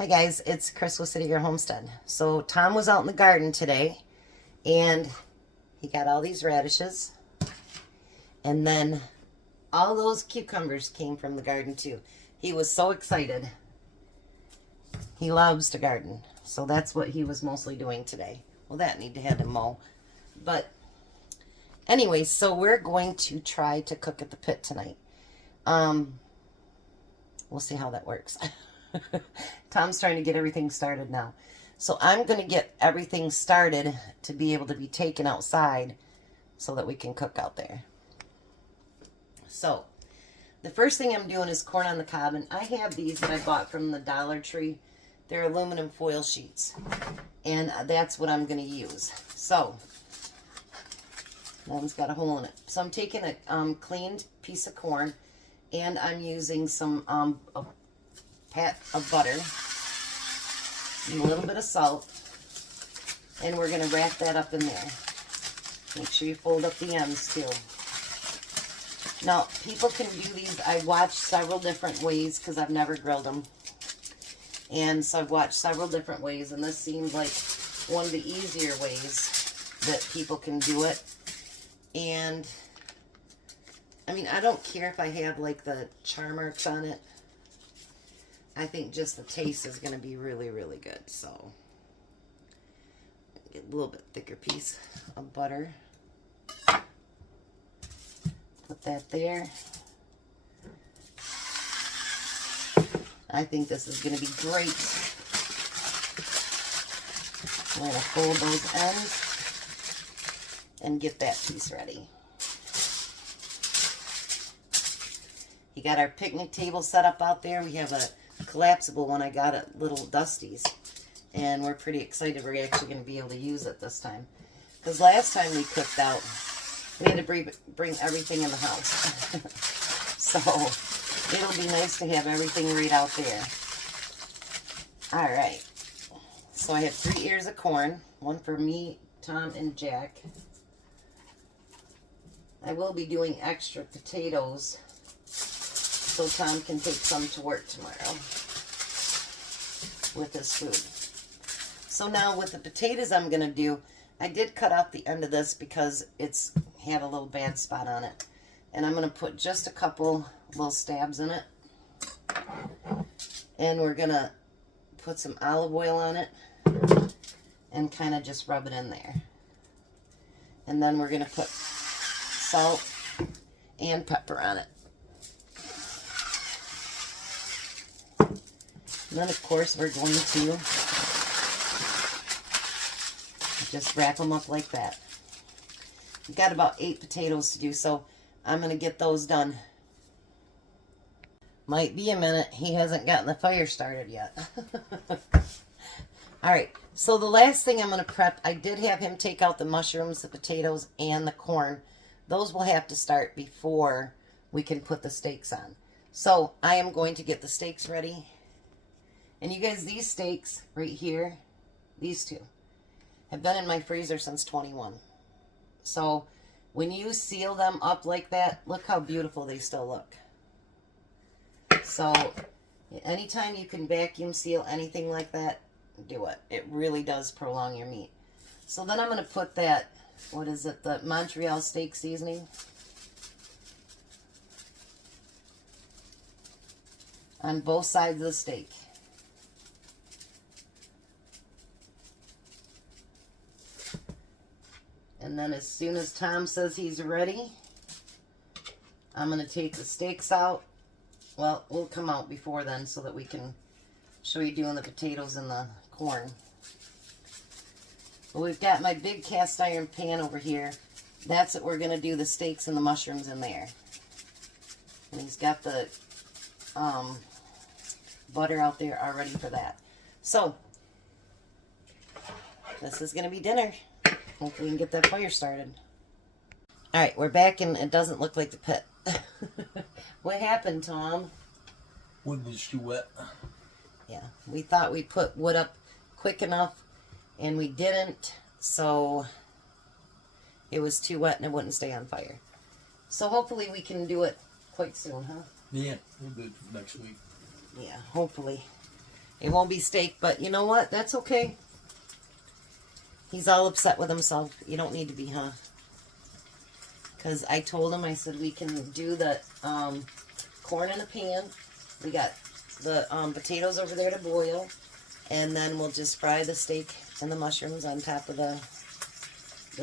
Hi guys, it's Chris with City Gear Homestead. So Tom was out in the garden today and he got all these radishes and then all those cucumbers came from the garden too. He was so excited. He loves to garden. So that's what he was mostly doing today. Well, that need to have to mow. But anyway, so we're going to try to cook at the pit tonight. We'll see how that works. Tom's trying to get everything started now. So I'm going to get everything started to be able to be taken outside so that we can cook out there. So the first thing I'm doing is corn on the cob. And I have these that I bought from the Dollar Tree. They're aluminum foil sheets. And that's what I'm going to use. So that one's got a hole in it. So I'm taking a cleaned piece of corn and I'm using some a pat of butter and a little bit of salt, and we're going to wrap that up in there. Make sure you fold up the ends too. Now people can do these. I watched several different ways because I've never grilled them, and so I've watched several different ways, and this seems like one of the easier ways that people can do it. And I mean, I don't care if I have like the char marks on it. I think just the taste is going to be really, really good. So, get a little bit thicker piece of butter. Put that there. I think this is going to be great. I'm going to fold those ends and get that piece ready. You got our picnic table set up out there. We have a collapsible one I got at Little Dusty's, and we're pretty excited we're actually going to be able to use it this time, because last time we cooked out we had to bring everything in the house. So it'll be nice to have everything right out there. Alright, so I have 3 ears of corn, one for me, Tom, and Jack. I will be doing extra potatoes so Tom can take some to work tomorrow with his food. So now with the potatoes I'm going to do, I did cut out the end of this because it's had a little bad spot on it. And I'm going to put just a couple little stabs in it. And we're going to put some olive oil on it and kind of just rub it in there. And then we're going to put salt and pepper on it. And then, of course, we're going to just wrap them up like that. We've got about 8 potatoes to do, so I'm going to get those done. Might be a minute. He hasn't gotten the fire started yet. Alright, so the last thing I'm going to prep, I did have him take out the mushrooms, the potatoes, and the corn. Those will have to start before we can put the steaks on. So I am going to get the steaks ready. And you guys, these steaks right here, these two, have been in my freezer since 21. So when you seal them up like that, look how beautiful they still look. So anytime you can vacuum seal anything like that, do it. It really does prolong your meat. So then I'm going to put that, what is it, the Montreal steak seasoning on both sides of the steak. And then as soon as Tom says he's ready, I'm going to take the steaks out. Well, we'll come out before then so that we can show you doing the potatoes and the corn. But we've got my big cast iron pan over here. That's what we're going to do the steaks and the mushrooms in there. And he's got the butter out there already for that. So, this is going to be dinner. Hopefully we can get that fire started. Alright, we're back and it doesn't look like the pit. What happened, Tom? Wood was too wet. Yeah, we thought we put wood up quick enough and we didn't, so it was too wet and it wouldn't stay on fire. So hopefully we can do it quite soon, huh? Yeah, we'll do it next week. Yeah, hopefully. It won't be steak, but you know what? That's okay. He's all upset with himself. You don't need to be, huh? Because I told him, I said, we can do the corn in a pan. We got the potatoes over there to boil. And then we'll just fry the steak and the mushrooms on top of the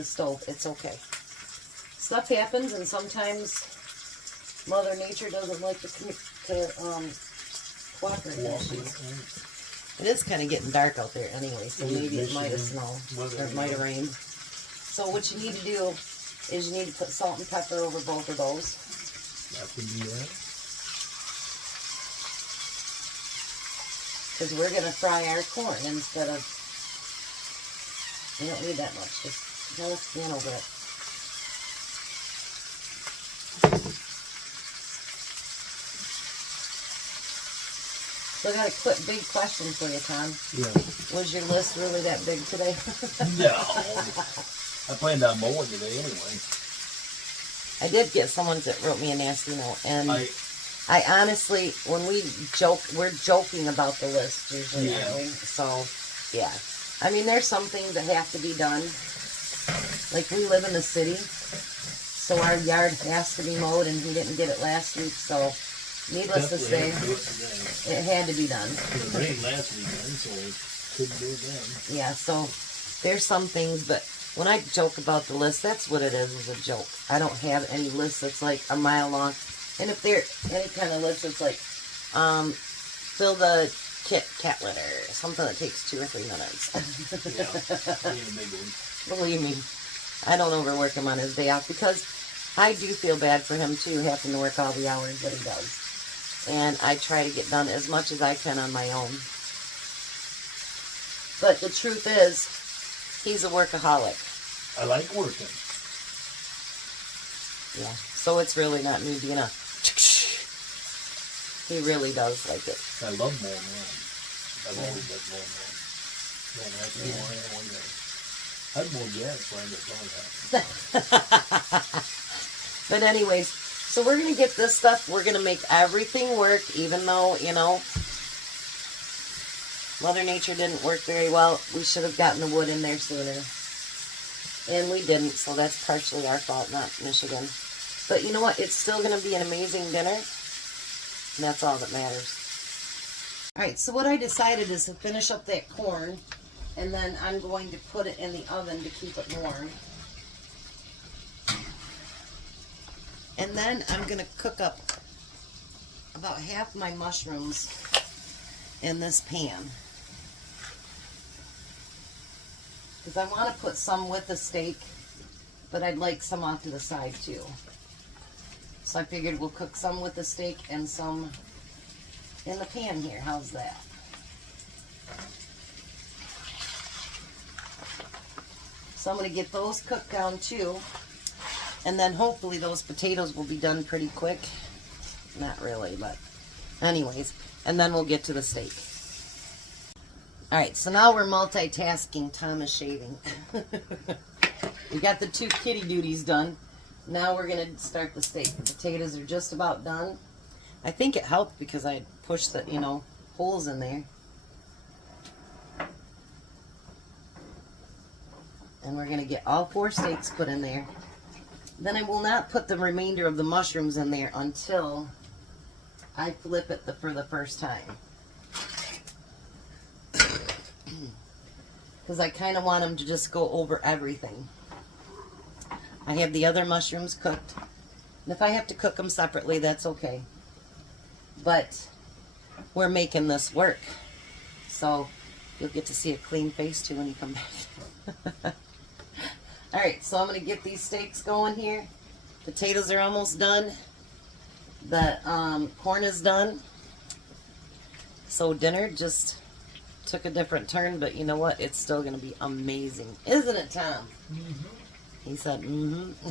stove. It's okay. Stuff happens, and sometimes Mother Nature doesn't like to cooperate. It is kind of getting dark out there anyway, so maybe it might have snowed or it might have rained. So what you need to do is you need to put salt and pepper over both of those. That would be that. Because we're going to fry our corn instead of, you don't need that much, just a little bit. So I got a big question for you, Tom. Yeah. Was your list really that big today? No. I planned on mowing today anyway. I did get someone that wrote me a nasty note, and I honestly, when we joke, we're joking about the list usually, Yeah. aren't we? So, yeah. I mean, there's some things that have to be done. Like, we live in the city, so our yard has to be mowed, and he didn't get it last week, so needless to say, it had to be done. It rained last weekend, so it couldn't do it then. Yeah, so there's some things, but when I joke about the list, that's what it is a joke. I don't have any list that's like a mile long. And if there any kind of list that's like, fill the cat litter, something that takes 2 or 3 minutes. Yeah, being a big one. Believe me, I don't overwork him on his day off because I do feel bad for him too, having to work all the hours that he does. And I try to get done as much as I can on my own. But the truth is, he's a workaholic. I like working. Yeah, so it's really not me being a... He really does like it. I love mowing lawn. I've always loved mowing lawn. Don't have to do anything one day. I'd mow gas when I get done. But anyways, so we're going to get this stuff. We're going to make everything work, even though, you know, Mother Nature didn't work very well. We should have gotten the wood in there sooner. And we didn't, so that's partially our fault, not Michigan. But you know what? It's still going to be an amazing dinner. And that's all that matters. Alright, so what I decided is to finish up that corn. And then I'm going to put it in the oven to keep it warm. And then I'm going to cook up about half my mushrooms in this pan. Because I want to put some with the steak, but I'd like some off to the side too. So I figured we'll cook some with the steak and some in the pan here. How's that? So I'm going to get those cooked down too. And then hopefully those potatoes will be done pretty quick. Not really, but anyways. And then we'll get to the steak. Alright, so now we're multitasking. Tom is shaving. We got the 2 kitty duties done. Now we're going to start the steak. The potatoes are just about done. I think it helped because I pushed the, you know, holes in there. And we're going to get all 4 steaks put in there. Then I will not put the remainder of the mushrooms in there until I flip it for the first time. Because I kind of want them to just go over everything. I have the other mushrooms cooked. And if I have to cook them separately, that's okay. But we're making this work. So you'll get to see a clean face too when you come back. Alright, so I'm going to get these steaks going here. Potatoes are almost done. The corn is done. So dinner just took a different turn, but you know what? It's still going to be amazing. Isn't it, Tom? Mm-hmm. He said, mm-hmm.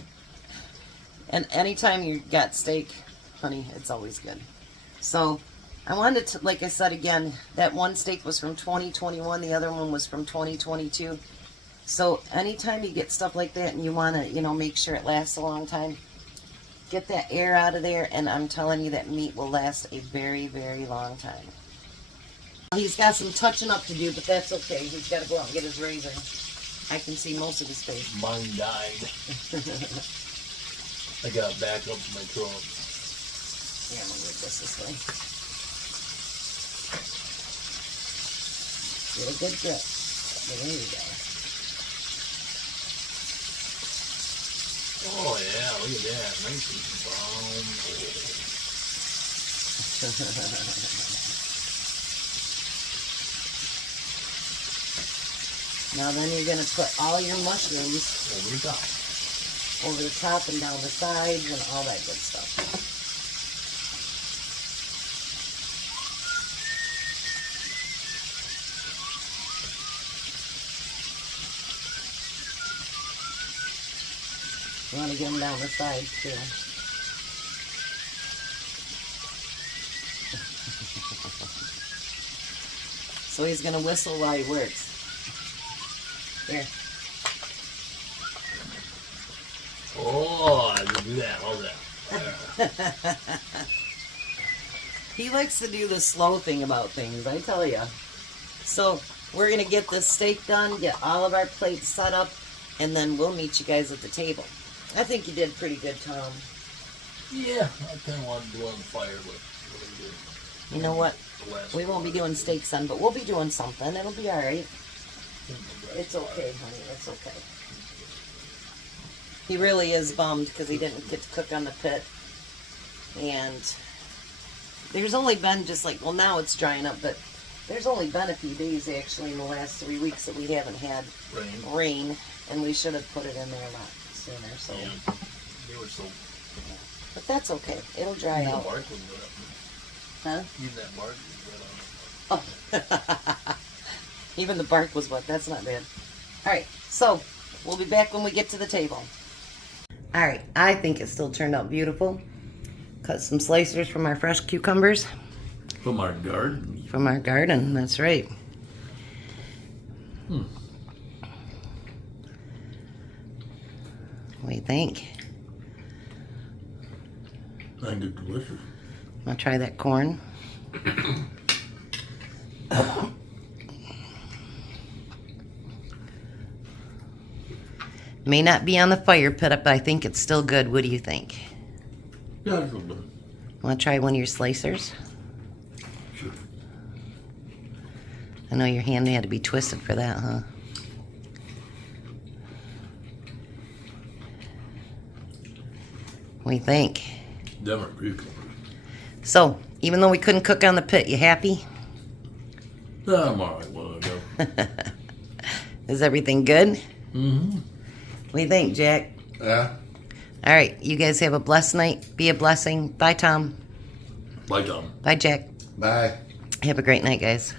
And anytime you got steak, honey, it's always good. So I wanted to, like I said again, that one steak was from 2021. The other one was from 2022. So anytime you get stuff like that and you want to, you know, make sure it lasts a long time, get that air out of there, and I'm telling you that meat will last a very, very long time. He's got some touching up to do, but that's okay. He's got to go out and get his razor. I can see most of his face. Mine died. I got it back up to my truck. Yeah, I'm going to move this way. Get a good grip. There you go. Oh yeah, look at that. Nice and brown. Now then you're going to put all your mushrooms Over over the top. the top and down the sides and all that good stuff. You want to get them down the sides too. So he's going to whistle while he works. Here. Oh, I can do that. All that. He likes to do the slow thing about things, I tell you. So we're going to get this steak done, get all of our plates set up, and then we'll meet you guys at the table. I think you did pretty good, Tom. Yeah, I kind of wanted to do it on the fire, but what do you do? You know what? The last We won't be doing steaks then, but we'll be doing something. It'll be all right. one. It's okay, honey. It's okay. He really is bummed because he didn't get to cook on the pit. And there's only been just like, well, now it's drying up, but there's only been a few days actually in the last 3 weeks that we haven't had rain, and we should have put it in there a lot sooner. So, Yeah, they were so. but that's okay. It'll dry Even the out. bark was good up Huh? there. Even that bark was good on Oh. Even the bark was wet. That's not bad. All right, so we'll be back when we get to the table. All right, I think it still turned out beautiful. Cut some slicers from our fresh cucumbers From our garden. from our garden. That's right. What do you think? I think it's delicious. I'll try that corn. May not be on the fire pit, but I think it's still good. What do you think? Yeah, it's good. Want to try one of your slicers? Sure. I know your hand had to be twisted for that, huh? What do you think? Them are cucumbers. So, even though we couldn't cook on the pit, you happy? I'm alright while I go. Is everything good? Mm-hmm. What do you think, Jack? Yeah. All right, you guys have a blessed night. Be a blessing. Bye, Tom. Bye, Tom. Bye, Jack. Bye. Have a great night, guys.